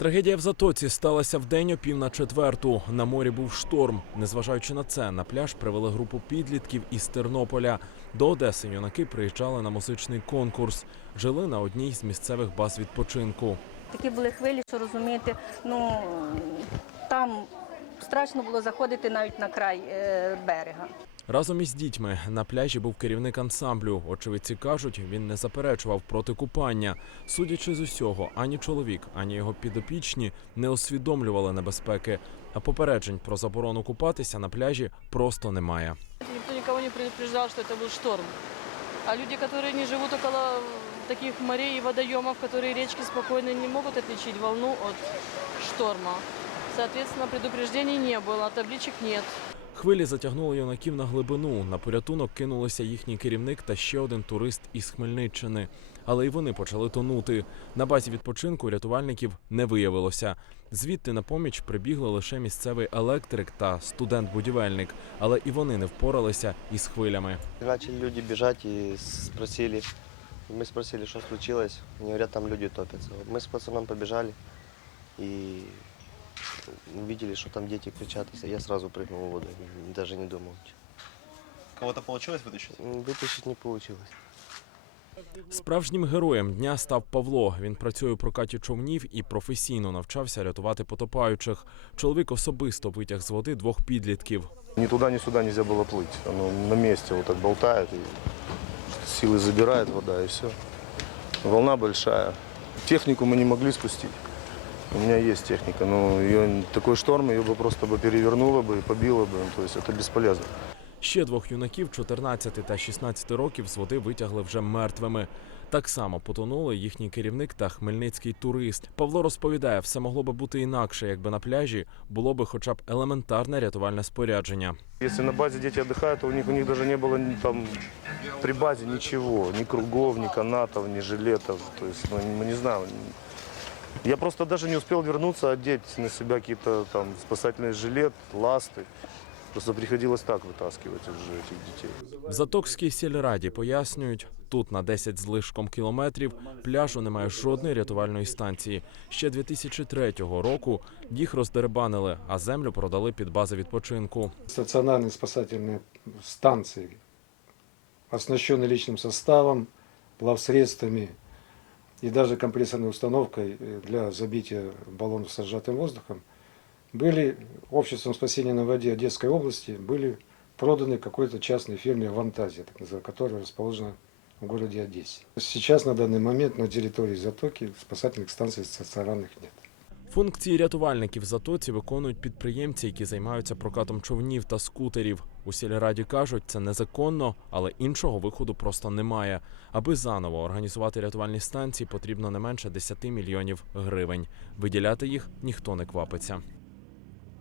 Трагедія в затоці сталася в день о пів на четверту. На морі був шторм. Незважаючи на це, на пляж привели групу підлітків із Тернополя. До Одеси юнаки приїжджали на музичний конкурс. Жили на одній з місцевих баз відпочинку. Такі були хвилі, що розумієте, ну там страшно було заходити навіть на край е, берега. Разом із дітьми на пляжі був керівник ансамблю. Очевидці кажуть, він не заперечував проти купання. Судячи з усього, ані чоловік, ані його підопічні не усвідомлювали небезпеки. А попереджень про заборону купатися на пляжі просто немає. Никто никого не предупреждал, что это был шторм. А люди, которые не живут около таких морей и водоемов, которые речки спокойно не могут отличить волну от шторма. Соответственно, предупреждений не было, табличек нет. Хвилі затягнули юнаків на глибину. На порятунок кинулися їхній керівник та ще один турист із Хмельниччини. Але й вони почали тонути. На базі відпочинку рятувальників не виявилося. Звідти на поміч прибігли лише місцевий електрик та студент-будівельник, але і вони не впоралися із хвилями. Начали люди бежать и спросили, мы спросили, что случилось. Они говорят, там люди топятся. Вот Мы с пацаном побежали и увидели, что там дети кричат. Я сразу прыгнул в воду, даже не думал. Кого-то получилось вытащить? М, Вытащить не получилось. Справжнім героєм дня став Павло. Він працює у прокаті човнів і професійно навчався рятувати потопаючих. Чоловік особисто витяг з води двох підлітків. Ни туда, ни сюда нельзя было плыть. Оно на месте вот так болтает, и силы забирает вода, и все. Волна большая. Технику мы не могли спустить. У меня есть техника, но ее, такой шторм ее бы просто бы перевернуло бы и побило бы. То есть это бесполезно. Ще двох юнаків 14 та 16 років з води витягли вже мертвими. Так само потонули їхній керівник та хмельницький турист. Павло розповідає, все могло би бути інакше, якби на пляжі було би хоча б елементарне рятувальне спорядження. Если на базе дети отдыхают, то у них, у них даже не было ни там при базе ничего, ни кругов, ни канатов, ни жилетов. То есть, ну, мы не знаю. Я просто даже не успел вернуться, одеть на себя какие-то там спасательный жилет, ласты. Просто приходилось так вытаскивать уже этих детей. В Затокській сільраді пояснюють, тут на 10 з лишком кілометрів пляжу немає жодної рятувальної станції. Ще 2003 року їх роздербанили, а землю продали під бази відпочинку. стационарные спасательные станции, оснащенные личным составом, плавсредствами и даже компрессорной установкой э, для забития баллонов с сжатым воздухом, были обществом спасения на воде Одесской области были проданы какой-то частной фирме «Вантазия», так называемая, которая расположена в городе Одессе. Сейчас на данный момент на территории затоки спасательных станций стационарных нет. Функції рятувальників в затоці виконують підприємці, які займаються прокатом човнів та скутерів. У сільраді кажуть, це незаконно, але іншого виходу просто немає. Аби заново організувати рятувальні станції, потрібно не менше 10 мільйонів гривень. Виділяти їх ніхто не квапиться.